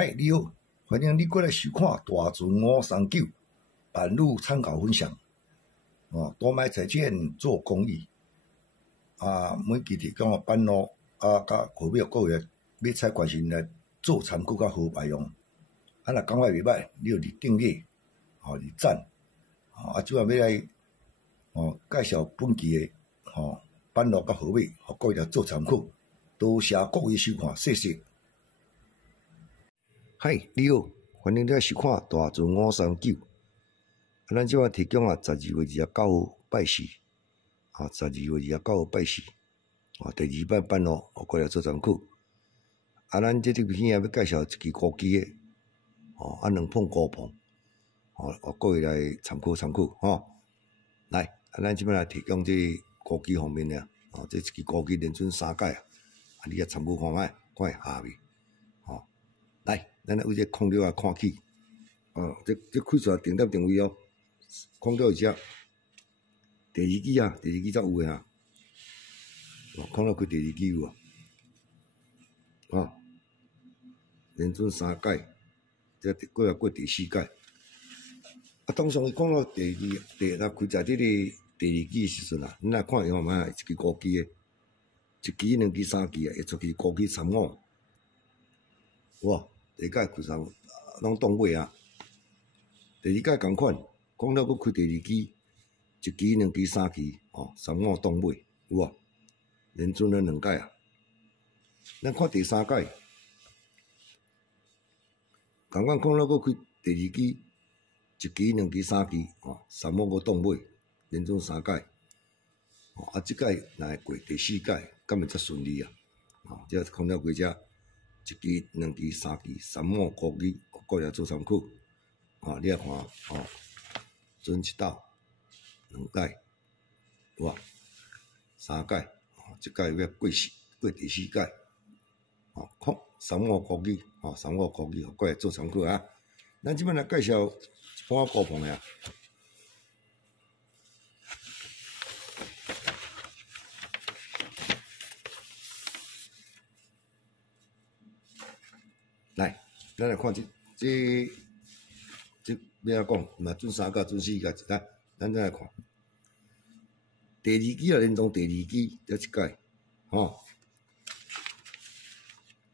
嗨，你好，欢迎你过来收看大船539版路参考分享。多买财券做公益。每期提供版路甲股票个月买菜关心来做参考甲好排用。若感觉袂歹，你就入订阅，入赞。主要要来介绍本期的版路甲好买，互各位来做参考。多谢各位收看，谢谢。嗨，你好，欢迎你来收看大船539。咱即摆提供12月29号拜四，12月29号拜四，第2版版路，互过来做参考。咱这片要介绍一支高基的，2碰5碰，互各位来参考参考，来，咱即摆来提供这高基方面的，这一支高基连准3届你也参考看卖，看下面，来，咱来为这空调看起，这开出来定点定位哦，空调一只，第2支才有的看到开第2支有连准3届，这过第4届，通常伊讲到若开在这个第2支时阵你来看样卖一支高基的，1支、2支、3支会出去高基35，第1届开上拢动尾第2届同款，讲了佫开第2支，1支、2支、3支35动尾有无？连准了2届咱看第3届，同款讲了佫开第2支，1支、2支、3支35动尾，连准3届。即届若会过第4届，敢会则顺利这看了几只1支、2支、3支35高基，各位做参考。你来看准1道2届，有无？3届，即届要过第4届，35高基，35高基，各位做参考咱即摆来介绍一般高碰的来，咱来看这要安讲，嘛准3届、准4届，来，咱再来看第2支连中第2支，这一届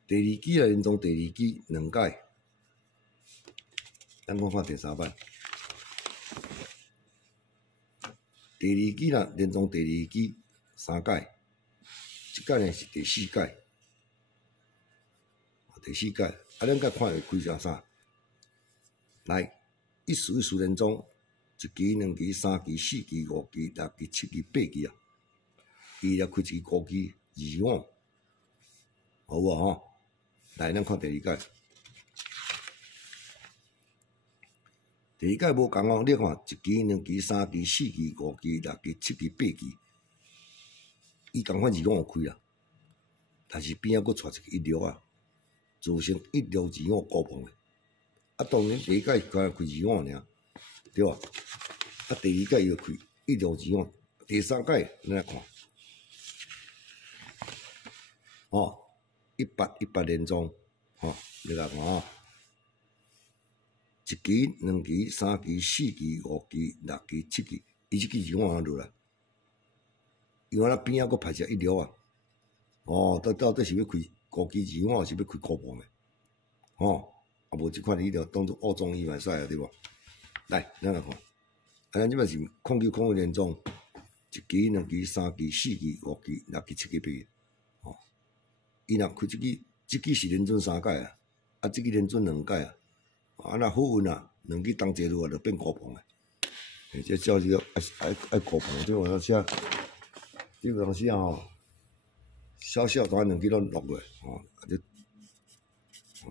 第2支连中第2支2届，咱看看第3版，第2支连中第2支3届，即届呢是第4届，第4届，咱甲看会开成啥？来，一时连中1支、2支、3支、4支、5支、6支、7支、8支伊了开一支高基25，好无来，咱看第2届，第2届无共你看1支、2支、3支、4支、5支、6支、7支、8支，伊共款25有开但是边佫带一个16造成1625高碰的。当然第1届刚开25尔，对吧？第2届又开1625，第3届咱来看，18连中你来看1支、2支、3支、4支、5支、6支、7支，伊即支25落来，因为边佫排只16到底是要开高基25，是要开高碰的，无即款你就当作恶中意嘛使对无？来，咱来看，咱即摆是控球控连中1支、2支、3支、4支、5支、6支、7支、8支，伊若开即支是连准3届即支连准2届若好运2支同齐落就变高碰这照这个爱高碰，这我写，这有当时小单2支拢落落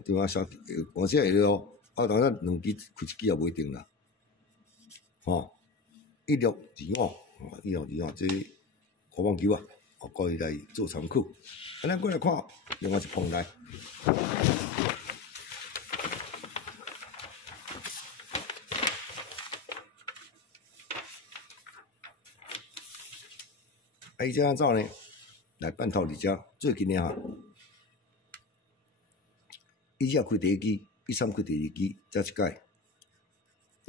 对啊，而且会了，当然2支开1支也不一定啦，1625，这高棒球各位来做参考。咱过来看另外一碰来，伊这安怎呢？来半套2只，最近的伊只开第一支，13开第二支，才一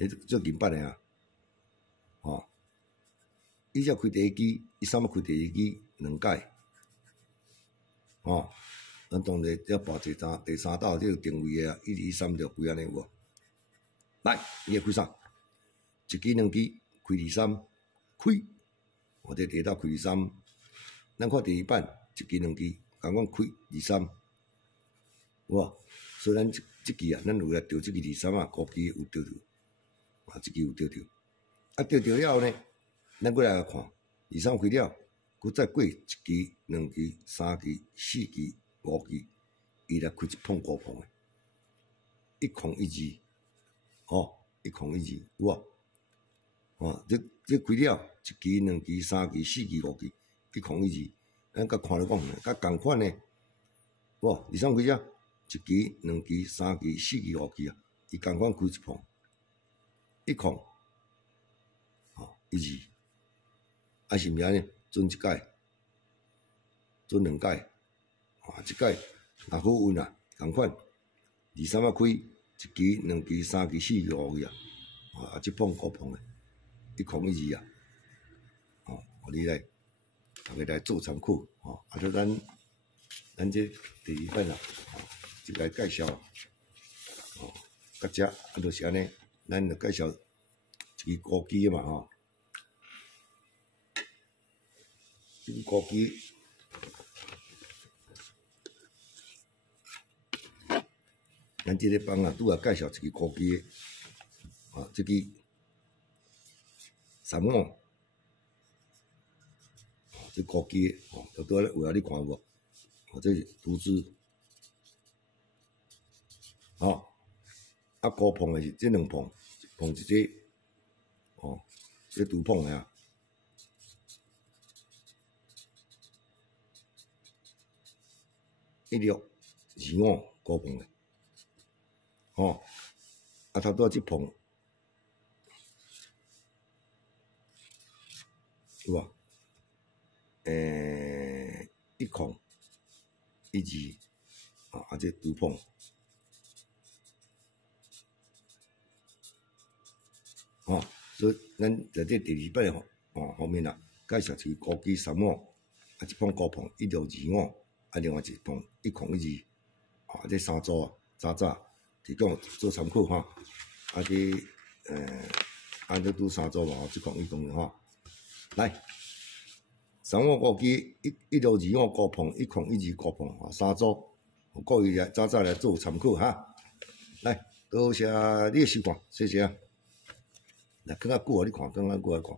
届，做银版的啊，吼，伊只开第一支，13开第二支，2届，吼，咱当然要报第三道这个定位的啊，1、2、3就几安尼有无？来，伊会开啥？一支、2支开第三，开，或者第道开第三，咱看第二版，一支、2支，共阮开第三，有无？所以咱即支啊，咱有来钓即支第三啊，估计有钓着，啊，即支有钓着，啊钓着了后呢，咱过来看第三开了，佮再过1支、2支、3支、4支、5支，伊来开一碰高碰的，101支，吼，101支，有无？哦，这开了1支、2支、3支、4支、5支，101支，咱甲看了讲，甲共款呢，无？第三开只。1支、2支、3支、4支、5支啊，伊共款开一碰，1控，吼，1支，啊是毋是安尼？准一届，准2届，啊，一届若好运啊，共款，第三啊开1支、2支、3支、4支、5支啊，啊，即碰高碰诶，1控1支啊，吼，互你来，大家来做参考，吼，啊，咱这第二版啊。就来介绍，哦，甲遮啊，就是安尼，咱就介绍一支高机嘛，吼，这支高机，咱这个帮啊，拄啊介绍一支高机的，啊，这支3五，这高机的，哦，都拄啊有啊，你看无？哦，这是独资。吼，啊高碰的是这2碰，碰一只，哦，这独碰的啊，1625高碰的，吼，啊差不多这碰，有无？1控1支，啊这独碰。吼、所以咱在这第二版后面啊，介绍一个高机3五，啊一碰高碰1625，啊另外一碰1控1支，啊这3组啊，早提供做参考哈，啊这按照拄3组嘛，即控1控吼，来3五高机1625高碰1控1支高碰啊3组，各位来早来做参考哈，来多谢你的收看，谢谢啊。那更较久啊！你看，更较久来看，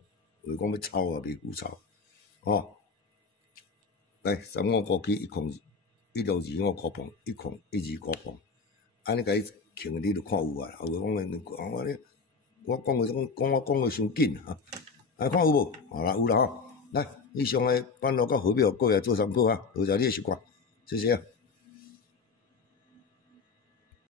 为讲要抄啊，袂久抄，吼。来，3五高机1625高碰，1控1支高碰，安尼甲伊控你就看有啊。后尾讲我讲个伤紧啊，啊看有无？好啦，有啦吼。来，以上诶版落甲号码，各位做参考啊。多谢你诶收看，谢谢啊。